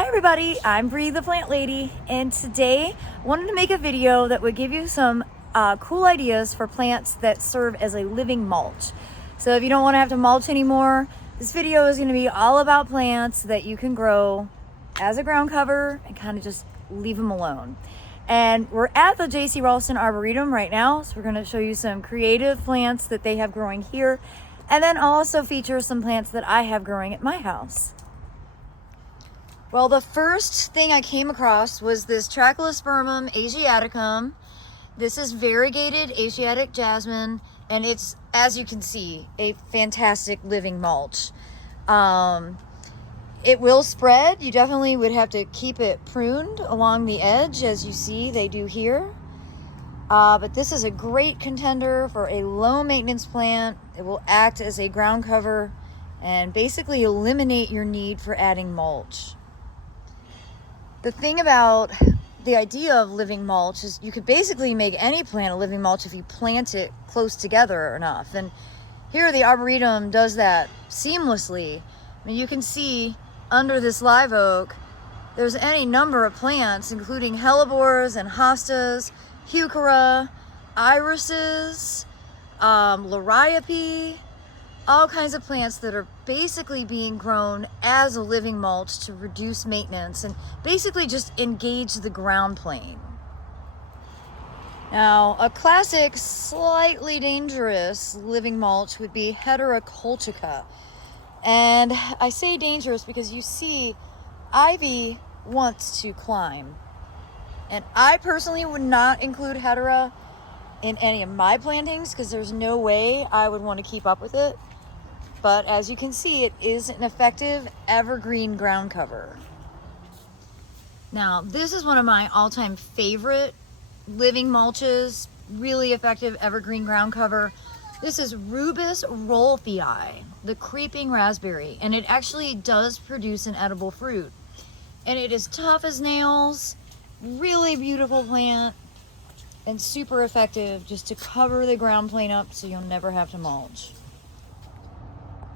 Hi everybody, I'm Bree the Plant Lady, and today I wanted to make a video that would give you some cool ideas for plants that serve as a living mulch. So if you don't want to have to mulch anymore, this video is going to be all about plants that you can grow as a ground cover and kind of just leave them alone. And we're at the J.C. Ralston Arboretum right now, so we're going to show you some creative plants that they have growing here, and then also feature some plants that I have growing at my house. Well, the first thing I came across was this Trachelospermum asiaticum. This is variegated Asiatic jasmine, and it's, as you can see, a fantastic living mulch. It will spread. You definitely would have to keep it pruned along the edge, as you see they do here. But this is a great contender for a low maintenance plant. It will act as a ground cover and basically eliminate your need for adding mulch. The thing about the idea of living mulch is you could basically make any plant a living mulch if you plant it close together enough. And here the Arboretum does that seamlessly. I mean, you can see under this live oak, there's any number of plants, including hellebores and hostas, heuchera, irises, liriope, all kinds of plants that are basically being grown as a living mulch to reduce maintenance and basically just engage the ground plane. Now, a classic, slightly dangerous living mulch would be Heterocolchica. And I say dangerous because you see ivy wants to climb. And I personally would not include Hetera in any of my plantings because there's no way I would want to keep up with it. But as you can see, it is an effective evergreen ground cover. Now, this is one of my all-time favorite living mulches, really effective evergreen ground cover. This is Rubus rolfii, the creeping raspberry, and it actually does produce an edible fruit. And it is tough as nails, really beautiful plant, and super effective just to cover the ground plane up so you'll never have to mulch.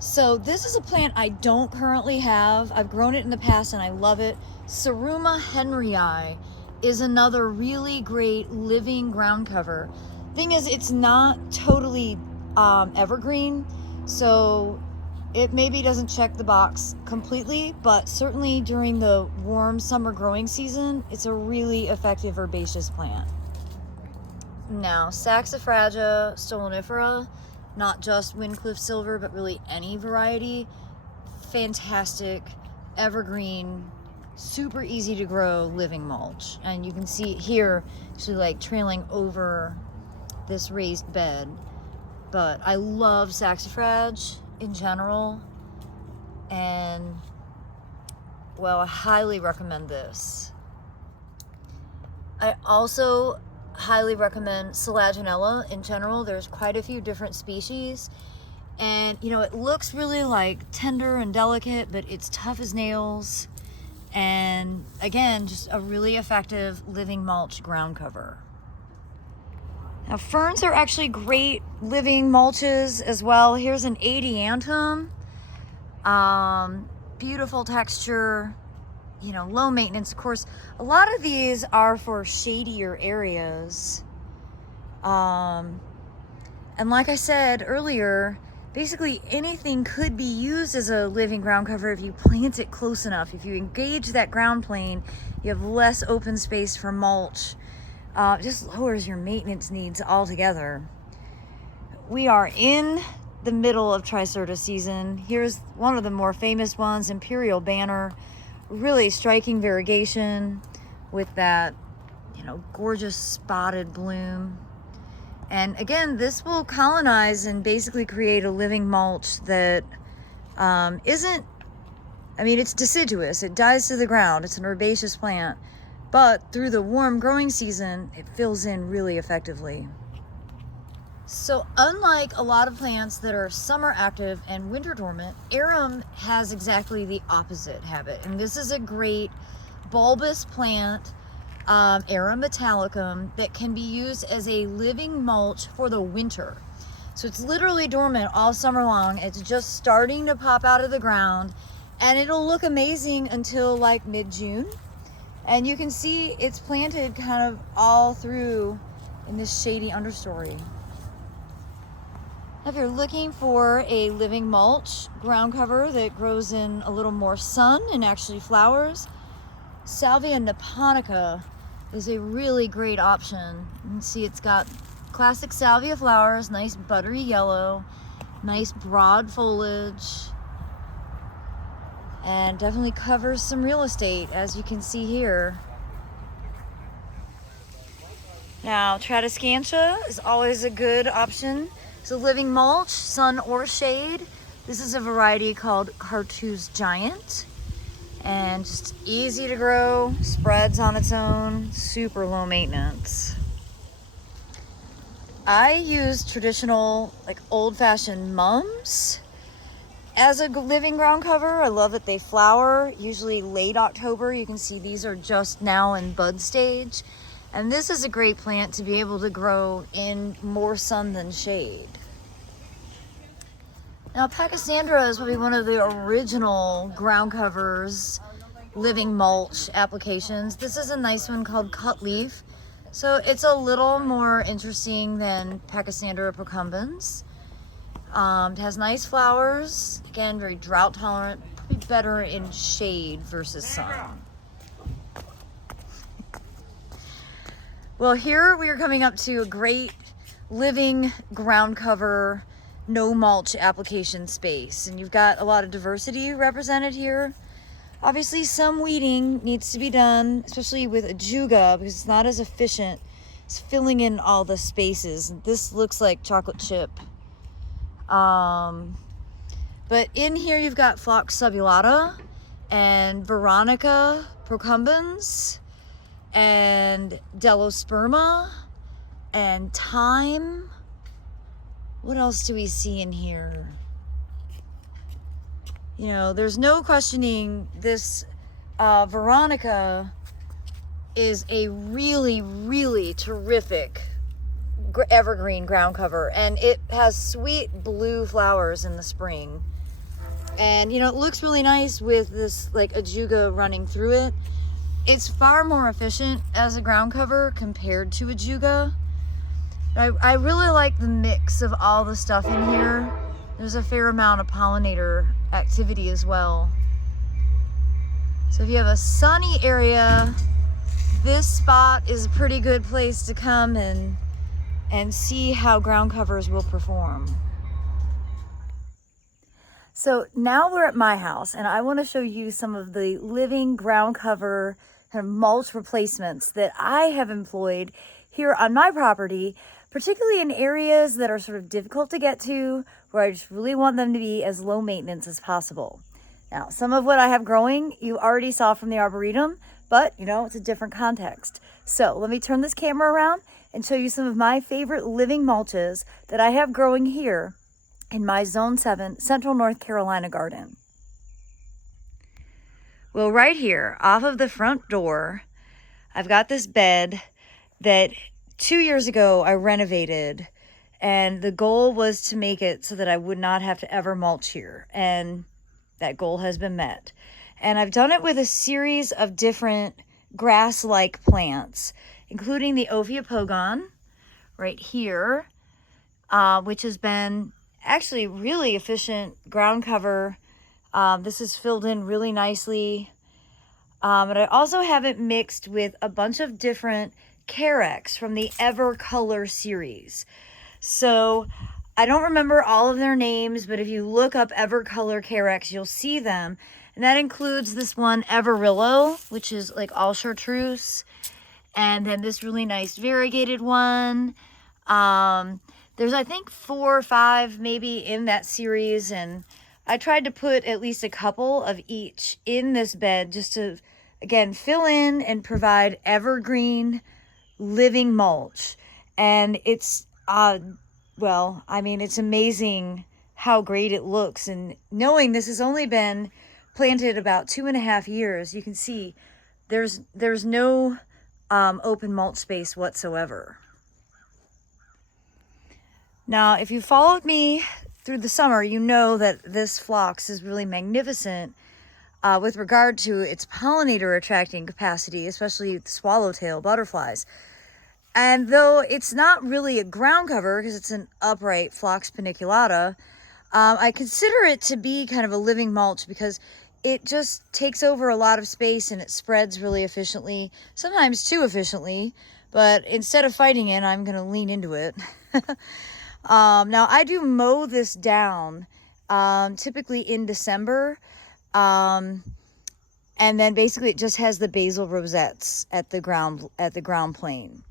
So this is a plant I don't currently have. I've grown it in the past and I love it. Seruma henryi is another really great living ground cover. Thing is, it's not totally evergreen, so it maybe doesn't check the box completely, but certainly during the warm summer growing season, it's a really effective herbaceous plant. Now, Saxifraga stolonifera, not just Windcliff silver, but really any variety. Fantastic, evergreen, super easy to grow living mulch. And you can see it here, actually like trailing over this raised bed. But I love Saxifrage in general. And, well, I highly recommend this. I also highly recommend Selaginella in general. There's quite a few different species, and you know, it looks really like tender and delicate, but it's tough as nails, and again, just a really effective living mulch ground cover. Now, ferns are actually great living mulches as well. Here's an adiantum, beautiful texture, you know, low maintenance. Of course, a lot of these are for shadier areas. And like I said earlier, basically anything could be used as a living ground cover if you plant it close enough. If you engage that ground plane, you have less open space for mulch. It just lowers your maintenance needs altogether. We are in the middle of Tricerta season. Here's one of the more famous ones, Imperial Banner. Really striking variegation with that, you know, gorgeous spotted bloom. And again, this will colonize and basically create a living mulch that isn't, I mean, it's deciduous. It dies to the ground. It's an herbaceous plant. But through the warm growing season, it fills in really effectively. So unlike a lot of plants that are summer active and winter dormant, arum has exactly the opposite habit. And this is a great bulbous plant, Arum metallicum, that can be used as a living mulch for the winter. So it's literally dormant all summer long. It's just starting to pop out of the ground And it'll look amazing until like mid-June. And you can see it's planted kind of all through in this shady understory. If you're looking for a living mulch ground cover that grows in a little more sun and actually flowers, Salvia niponica is a really great option. You can see it's got classic salvia flowers, nice buttery yellow, nice broad foliage, and definitely covers some real estate, as you can see here. Now, Tradescantia is always a good option. It's a living mulch, sun or shade. This is a variety called Cartouche Giant, and just easy to grow, spreads on its own, super low maintenance. I use traditional, like old-fashioned mums as a living ground cover. I love that they flower, usually late October. You can see these are just now in bud stage. And this is a great plant to be able to grow in more sun than shade. Now, Pachysandra is probably one of the original ground covers, living mulch applications. This is a nice one called Cut Leaf. So it's a little more interesting than Pachysandra procumbens. It has nice flowers, again, very drought tolerant, probably better in shade versus sun. Well, here we are coming up to a great living ground cover, no mulch application space. And you've got a lot of diversity represented here. Obviously, some weeding needs to be done, especially with ajuga, because it's not as efficient as filling in all the spaces. This looks like chocolate chip. But in here you've got phlox subulata and Veronica procumbens and Delosperma and thyme. What else do we see in here? You know, there's no questioning this Veronica is a really, really terrific evergreen ground cover, and it has sweet blue flowers in the spring. And you know, it looks really nice with this like ajuga running through it. It's far more efficient as a ground cover compared to ajuga. I really like the mix of all the stuff in here. There's a fair amount of pollinator activity as well. So if you have a sunny area, this spot is a pretty good place to come and see how ground covers will perform. So now we're at my house, and I want to show you some of the living ground cover kind of mulch replacements that I have employed here on my property, particularly in areas that are sort of difficult to get to, where I just really want them to be as low maintenance as possible. Now, some of what I have growing you already saw from the Arboretum, but you know, it's a different context. So let me turn this camera around and show you some of my favorite living mulches that I have growing here in my Zone 7 Central North Carolina garden. Well, right here off of the front door, I've got this bed that 2 years ago I renovated, and the goal was to make it so that I would not have to ever mulch here, and that goal has been met. And I've done it with a series of different grass-like plants, including the Ophiopogon right here, which has been actually really efficient ground cover. This is filled in really nicely. But I also have it mixed with a bunch of different Carex from the Evercolor series. So I don't remember all of their names, but if you look up Evercolor Carex, you'll see them. And that includes this one, Everillo, which is like all chartreuse. And then this really nice variegated one. There's, I think, 4 or 5 maybe in that series. And I tried to put at least a couple of each in this bed just to, again, fill in and provide evergreen living mulch. And it's, well, I mean, it's amazing how great it looks. And knowing this has only been planted about 2.5 years, you can see there's no open mulch space whatsoever. Now, if you followed me through the summer, you know that this phlox is really magnificent with regard to its pollinator attracting capacity, especially swallowtail butterflies. And though it's not really a ground cover because it's an upright phlox paniculata, I consider it to be kind of a living mulch because it just takes over a lot of space and it spreads really efficiently, sometimes too efficiently, but instead of fighting it, I'm going to lean into it. Now, I do mow this down typically in December, and then basically it just has the basal rosettes at the ground plane.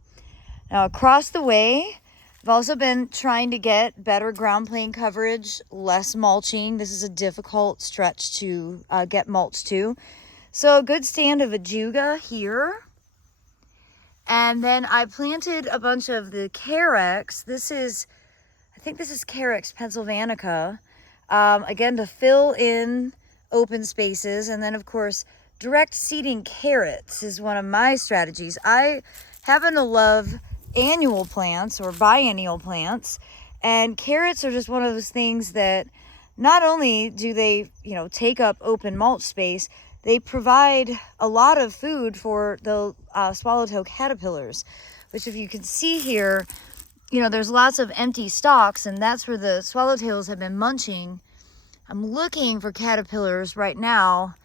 Now, across the way, I've also been trying to get better ground plane coverage, less mulching. This is a difficult stretch to get mulch to. So a good stand of ajuga here. And then I planted a bunch of the Carex. I think this is Carex pennsylvanica. Again, to fill in open spaces. And then, of course, direct seeding carrots is one of my strategies. I happen to love annual plants or biennial plants, and carrots are just one of those things that not only do they, take up open mulch space, they provide a lot of food for the swallowtail caterpillars, which if you can see here, there's lots of empty stalks, and that's where the swallowtails have been munching. I'm looking for caterpillars right now.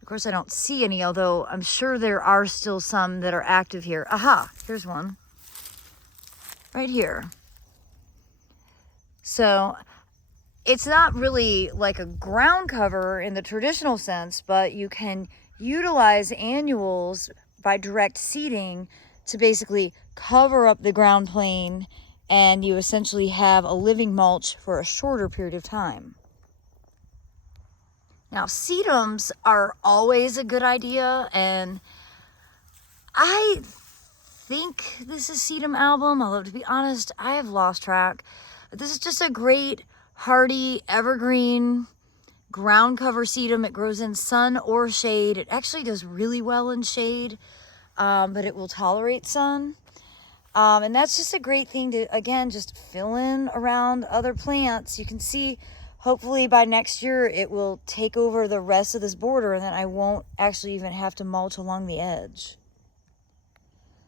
Of course, I don't see any, although I'm sure there are still some that are active here. Aha, here's one. Right here. So it's not really like a ground cover in the traditional sense, but you can utilize annuals by direct seeding to basically cover up the ground plane, and you essentially have a living mulch for a shorter period of time. Now, sedums are always a good idea, and I think this is sedum album, although to be honest, I have lost track. But this is just a great hardy evergreen ground cover sedum. It grows in sun or shade. It actually does really well in shade, but it will tolerate sun. And that's just a great thing to, again, just fill in around other plants. You can see, hopefully by next year, it will take over the rest of this border, and then I won't actually even have to mulch along the edge.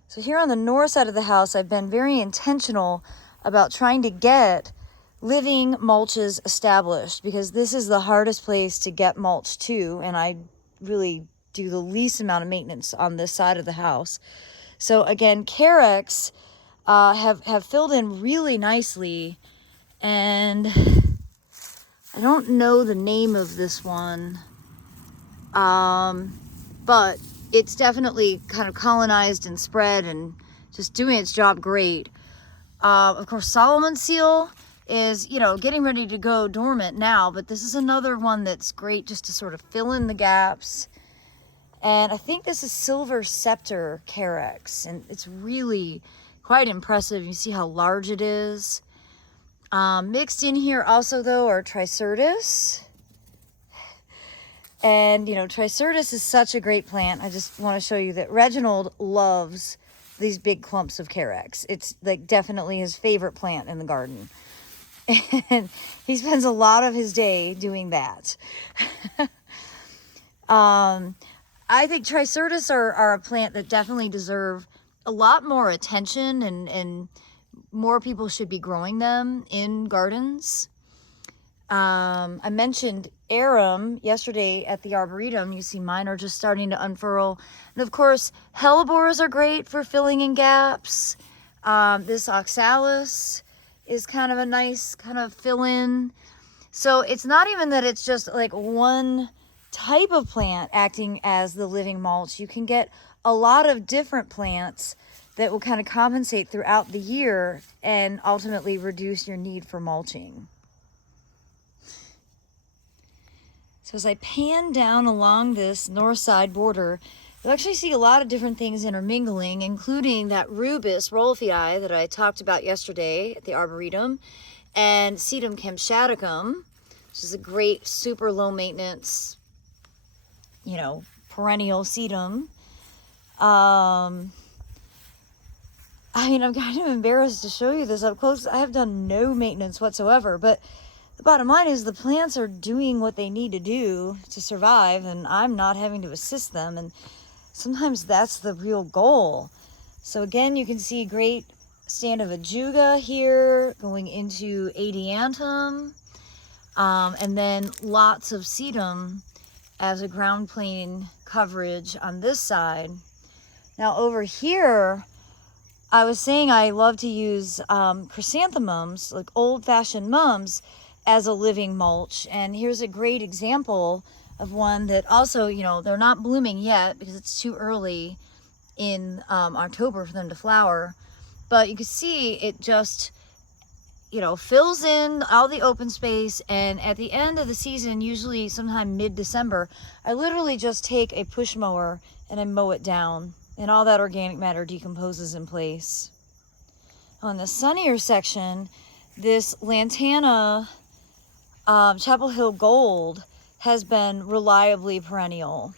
So here on the north side of the house, I've been very intentional about trying to get living mulches established, because this is the hardest place to get mulch to, and I really do the least amount of maintenance on this side of the house. So again, Carex have filled in really nicely, and I don't know the name of this one, but it's definitely kind of colonized and spread and just doing its job great. Of course, Solomon seal is, getting ready to go dormant now, but this is another one that's great just to sort of fill in the gaps. And I think this is Silver Scepter Carex, and it's really quite impressive. You see how large it is. Mixed in here also, though, are Tricertus. And, Tricertus is such a great plant. I just want to show you that Reginald loves these big clumps of Carex. It's like definitely his favorite plant in the garden. And he spends a lot of his day doing that. I think Tricertus are a plant that definitely deserve a lot more attention, and more people should be growing them in gardens. I mentioned arum yesterday at the Arboretum. You see mine are just starting to unfurl. And of course, hellebores are great for filling in gaps. This oxalis is kind of a nice kind of fill in. So it's not even that it's just like one type of plant acting as the living mulch. You can get a lot of different plants that will kind of compensate throughout the year and ultimately reduce your need for mulching. So as I pan down along this north side border, you'll actually see a lot of different things intermingling, including that rubus rolfii that I talked about yesterday at the Arboretum, and Sedum kamschaticum, which is a great super low maintenance, perennial sedum. I'm kind of embarrassed to show you this up close. I have done no maintenance whatsoever, but the bottom line is the plants are doing what they need to do to survive, and I'm not having to assist them. And sometimes that's the real goal. So again, you can see great stand of ajuga here going into adiantum, and then lots of sedum as a ground plane coverage on this side. Now over here, I was saying I love to use chrysanthemums, like old-fashioned mums, as a living mulch. And here's a great example of one that also, you know, they're not blooming yet because it's too early in October for them to flower. But you can see it just, you know, fills in all the open space. And at the end of the season, usually sometime mid-December, I literally just take a push mower and I mow it down, and all that organic matter decomposes in place. On the sunnier section, this lantana Chapel Hill Gold has been reliably perennial.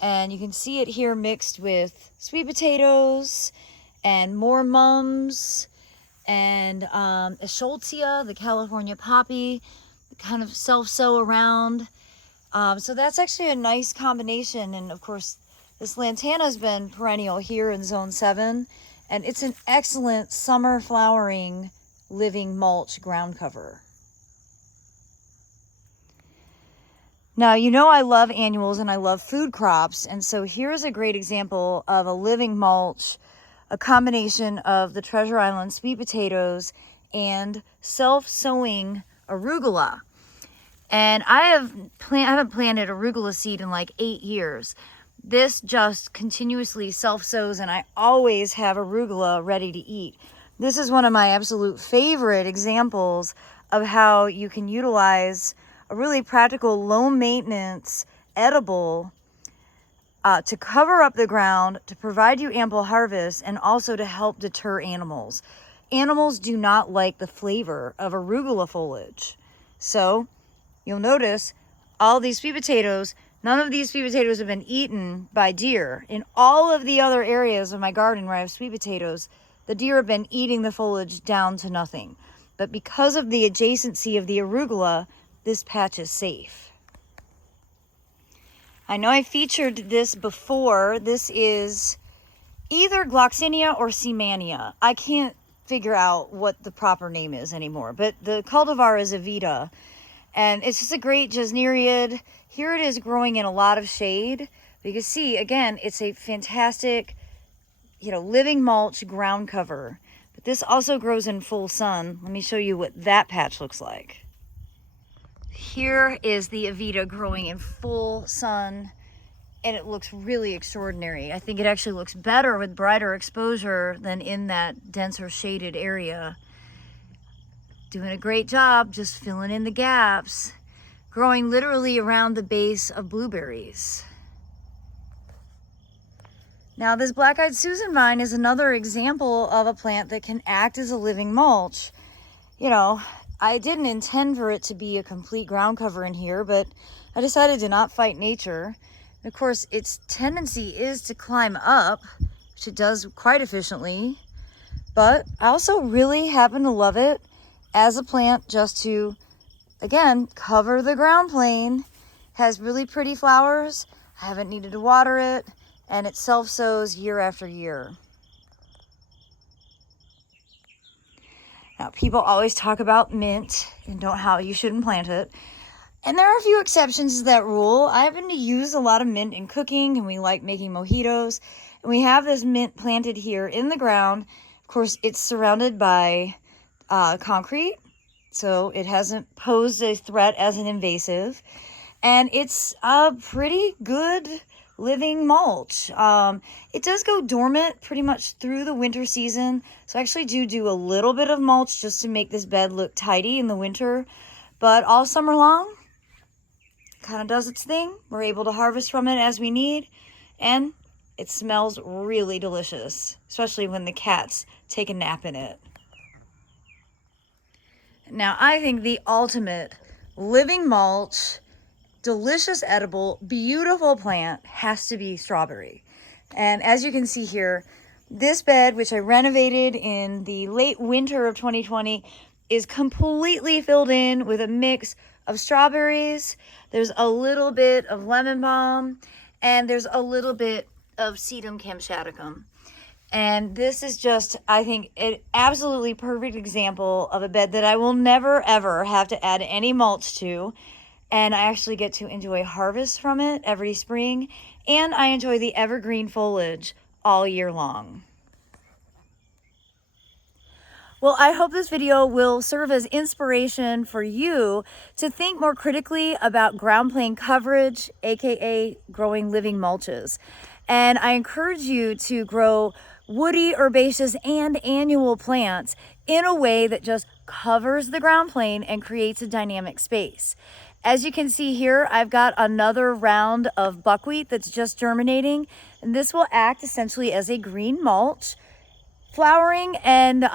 And you can see it here mixed with sweet potatoes and more mums and Escholzia, the California poppy, kind of self-sow around. So that's actually a nice combination. And of course, this lantana has been perennial here in Zone 7, and it's an excellent summer flowering living mulch ground cover. Now, you know I love annuals and I love food crops, and so here's a great example of a living mulch, a combination of the Treasure Island sweet potatoes and self-sowing arugula. And I haven't planted arugula seed in like 8 years. This just continuously self-sows, and I always have arugula ready to eat. This is one of my absolute favorite examples of how you can utilize a really practical, low maintenance, edible to cover up the ground, to provide you ample harvest, and also to help deter animals. Animals do not like the flavor of arugula foliage. So you'll notice all these sweet potatoes, none of these sweet potatoes have been eaten by deer. In all of the other areas of my garden where I have sweet potatoes, the deer have been eating the foliage down to nothing. But because of the adjacency of the arugula, this patch is safe. I know I featured this before. This is either gloxinia or seemania. I can't figure out what the proper name is anymore, but the cultivar is Evita, and it's just a great gesneriid. Here it is growing in a lot of shade. You can see, again, it's a fantastic, you know, living mulch ground cover. But this also grows in full sun. Let me show you what that patch looks like. Here is the Evita growing in full sun, and it looks really extraordinary. I think it actually looks better with brighter exposure than in that denser shaded area. Doing a great job just filling in the gaps, growing literally around the base of blueberries. Now this Blackeyed Susan vine is another example of a plant that can act as a living mulch. You know, I didn't intend for it to be a complete ground cover in here, but I decided to not fight nature. And of course, its tendency is to climb up, which it does quite efficiently. But I also really happen to love it as a plant just to, again, cover the ground plane. Has really pretty flowers. I haven't needed to water it, and it self-sows year after year. Now, people always talk about mint and how you shouldn't plant it. And there are a few exceptions to that rule. I happen to use a lot of mint in cooking, and we like making mojitos. And we have this mint planted here in the ground. Of course, it's surrounded by concrete, so it hasn't posed a threat as an invasive. And it's a pretty good living mulch. It does go dormant pretty much through the winter season, so I actually do a little bit of mulch just to make this bed look tidy in the winter, but all summer long kind of does its thing. We're able to harvest from it as we need, and it smells really delicious, especially when the cats take a nap in it. Now I think the ultimate living mulch, delicious, edible, beautiful plant has to be strawberry. And as you can see here, this bed, which I renovated in the late winter of 2020, is completely filled in with a mix of strawberries. There's a little bit of lemon balm, and there's a little bit of sedum camshaticum. And this is just, I think, an absolutely perfect example of a bed that I will never, ever have to add any mulch to. And I actually get to enjoy harvest from it every spring. And I enjoy the evergreen foliage all year long. Well, I hope this video will serve as inspiration for you to think more critically about ground plane coverage, aka growing living mulches. And I encourage you to grow woody, herbaceous, and annual plants in a way that just covers the ground plane and creates a dynamic space. As you can see here, I've got another round of buckwheat that's just germinating, and this will act essentially as a green mulch, flowering and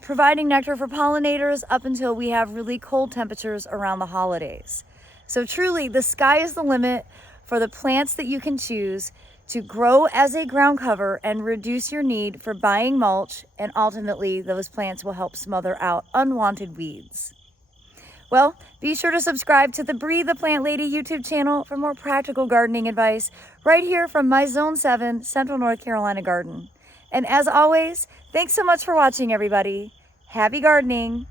providing nectar for pollinators up until we have really cold temperatures around the holidays. So truly, the sky is the limit for the plants that you can choose to grow as a ground cover and reduce your need for buying mulch, and ultimately those plants will help smother out unwanted weeds. Well, be sure to subscribe to the Breathe the Plant Lady YouTube channel for more practical gardening advice right here from my Zone 7 Central North Carolina garden. And as always, thanks so much for watching, everybody. Happy gardening.